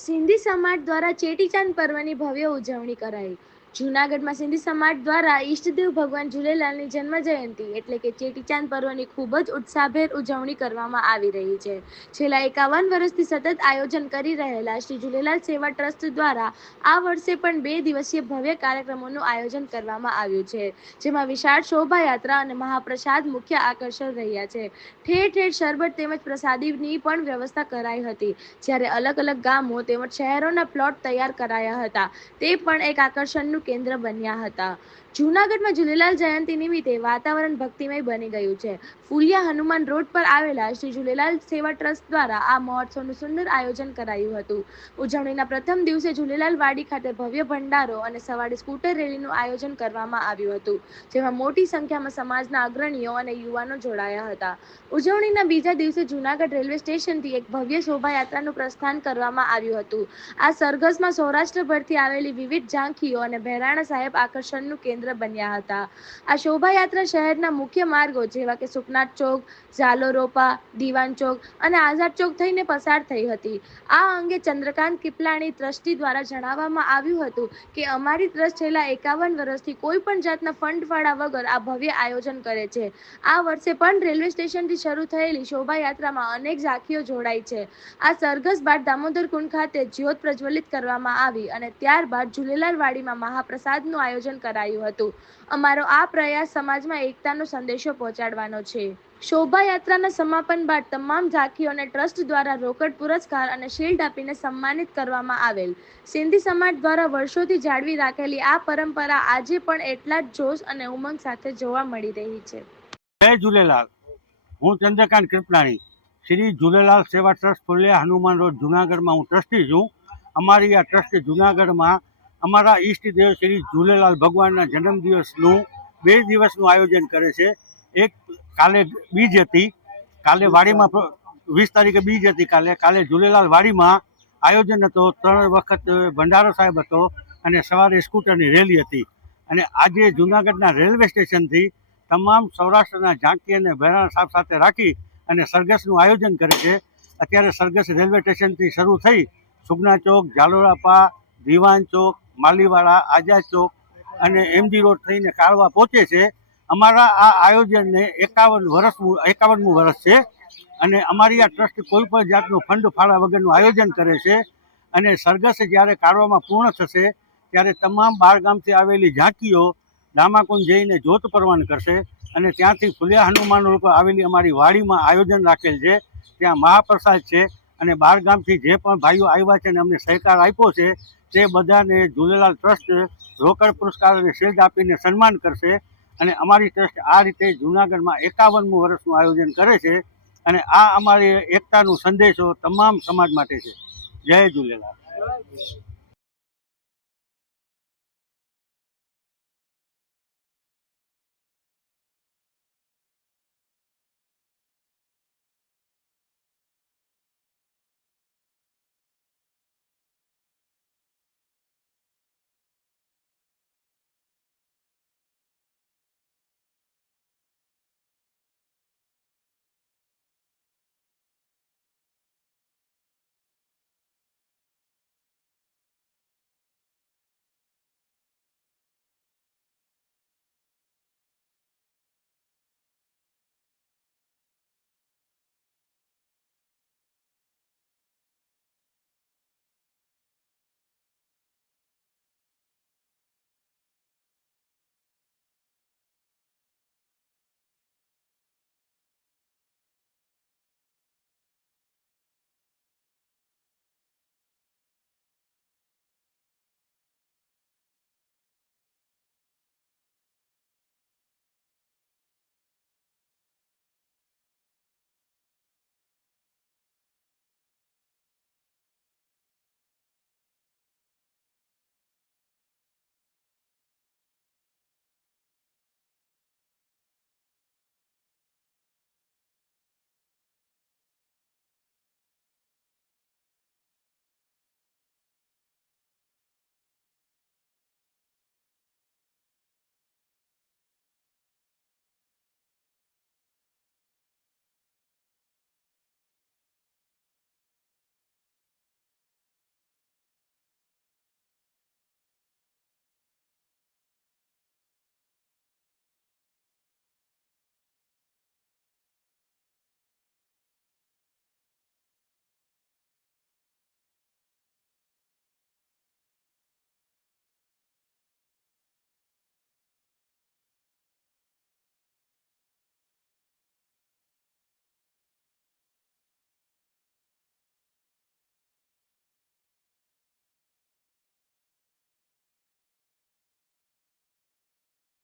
સિંધી સમાજ દ્વારા ચેટીચાંદ પર્વની ભવ્ય ઉજવણી કરાઈ। જૂનાગઢમાં સિંધી સમાજ દ્વારા ઈષ્ટદેવ ભગવાન ઝૂલેલાલની જન્મ જયંતિ એટલે કે ચેટીચાંદ પર્વની ખૂબ જ ઉત્સાહભેર ઉજવણી કરવામાં આવી રહી છે। છેલ્લા 51 વર્ષથી સતત આયોજન કરી રહેલા શ્રી ઝૂલેલાલ સેવા ટ્રસ્ટ દ્વારા આ વર્ષે પણ 2 દિવસીય ભવ્ય કાર્યક્રમોનું આયોજન કરવામાં આવ્યું છે, જેમાં વિશાળ શોભાયાત્રા અને મહાપ્રસાદ મુખ્ય આકર્ષણ રહ્યા છે। ઠેર ઠેર શરબત તેમજ પ્રસાદીની પણ વ્યવસ્થા કરાઈ હતી, જ્યારે અલગ અલગ ગામો તેમજ શહેરોના પ્લોટ તૈયાર કરાયા હતા, તે પણ એક આકર્ષણનું કેન્દ્ર બન્યા હતા। જૂનાગઢમાં ઝૂલેલાલ જયંતિ નિમિત્તે વાતાવરણ ભક્તિમય બની ગયું છે। ફુલિયા હનુમાન રોડ પર આવેલા શ્રી ઝૂલેલાલ સેવા ટ્રસ્ટ દ્વારા આ મહોત્સવનું સુંદર આયોજન કરાયું હતું। ઉજવણીના પ્રથમ દિવસે ઝૂલેલાલ વાડી ખાતે ભવ્ય ભંડારો અને સવારે સ્કૂટર રેલીનું આયોજન કરવામાં આવ્યું હતું, જેમાં મોટી સંખ્યામાં સમાજના અગ્રણીઓ અને યુવાનો જોડાયા હતા। ઉજવણીના બીજા દિવસે જૂનાગઢ રેલવે સ્ટેશનથી એક ભવ્ય શોભાયાત્રાનું પ્રસ્થાન કરવામાં આવ્યું હતું। આ સરઘસમાં સૌરાષ્ટ્રભરથી આવેલી વિવિધ ઝાંખીઓ અને બહેરાણા સાહેબ આકર્ષણનું કેન્દ્ર બન્યા હતા। આ શોભાયાત્રા શહેરના મુખ્ય માર્ગો જેવા કે સુખનાથ ચોક, ઝાલોરોપા, દીવાન ચોક અને આઝાદ ચોક થઈને પસાર થઈ હતી। આ અંગે ચંદ્રકાંત કિપલાણી ટ્રસ્ટી દ્વારા જણાવવામાં આવ્યું હતું કે અમારી ટ્રસ્ટ છેલ્લા 51 વર્ષથી કોઈ પણ જાતના ફંડ ફાળા વગર આ ભવ્ય આયોજન કરે છે। આ વર્ષે પણ રેલવે સ્ટેશનથી શરૂ થયેલી શોભાયાત્રામાં અનેક ઝાંખીઓ જોડાઈ છે। આ સરઘસ બાદ દામોદર કુંડ ખાતે જ્યોત પ્રજ્વલિત કરવામાં આવી અને ત્યારબાદ ઝૂલેલાલ વાડીમાં મહાપ્રસાદનું આયોજન કરાયું હતું। અમારો આ પ્રયાસ સમાજમાં એકતાનો સંદેશો પહોંચાડવાનો છે। શોભાયાત્રાના સમાપન બાદ તમામ ઝાંખીઓને ટ્રસ્ટ દ્વારા રોકડ પુરસ્કાર અને શિલ્ડ આપીને સન્માનિત કરવામાં આવેલ। સિંધી સમાજ દ્વારા વર્ષોથી જાળવી રાખેલી આ પરંપરા આજે પણ એટલા જ જોશ અને ઉમંગ સાથે જોવા મળી રહી છે। જય ઝૂલેલાલ। હું ચંદ્રકાંત કૃપલાણી, શ્રી ઝૂલેલાલ સેવા ટ્રસ્ટ ફુલિયા હનુમાન રોડ જૂનાગઢમાં હું ટ્રસ્ટી છું। અમારી આ ટ્રસ્ટ જૂનાગઢમાં અમારા ઈષ્ટદેવ શ્રી ઝૂલેલાલ ભગવાનના જન્મદિવસનું 2 દિવસનું આયોજન કરે છે। એક કાલે બીજ હતી, કાલે વાડીમાં 20 તારીખે બીજ હતી, કાલે ઝૂલેલાલ વાડીમાં આયોજન હતો, 3 વખત ભંડારો સાહેબ હતો અને સવારે સ્કૂટરની રેલી હતી। અને આજે જૂનાગઢના રેલવે સ્ટેશનથી તમામ સૌરાષ્ટ્રના ઝાંખી અને બહેરાણા સાહેબ સાથે રાખી અને સરઘસનું આયોજન કરે છે। અત્યારે સરઘસ રેલવે સ્ટેશનથી શરૂ થઈ સુગના ચોક, ઝાલોરાપા, દીવાન ચોક, માલીવાડા, આઝાદ ચોક અને એમજી રોડ થઈને કાળવા પહોંચે છે। અમારા આ આયોજનને 51મું વર્ષ છે અને અમારી આ ટ્રસ્ટ કોઈ પણ જાતનું ફંડ ફાળા વગરનું આયોજન કરે છે। અને સરઘસ જ્યારે કાળવામાં પૂર્ણ થશે ત્યારે તમામ બહાર ગામથી આવેલી ઝાંખીઓ દામાકુંડ જઈને જ્યોત પરવાન કરશે અને ત્યાંથી ફુલિયા હનુમાન રોડ પર આવેલી અમારી વાડીમાં આયોજન રાખેલ છે, ત્યાં મહાપ્રસાદ છે અને બહાર ગામથી જે પણ ભાઈઓ આવ્યા છે અને અમને સહકાર આપ્યો છે તે બધાને ઝૂલેલાલ ટ્રસ્ટ રોકડ પુરસ્કાર અને શિલ્ડ આપીને સન્માન કરશે। અને અમારી ટ્રસ્ટ આ રીતે જૂનાગઢમાં 51મું વર્ષનું આયોજન કરે છે અને આ અમારી એકતાનો સંદેશો તમામ સમાજ માટે છે। જય ઝૂલેલાલ।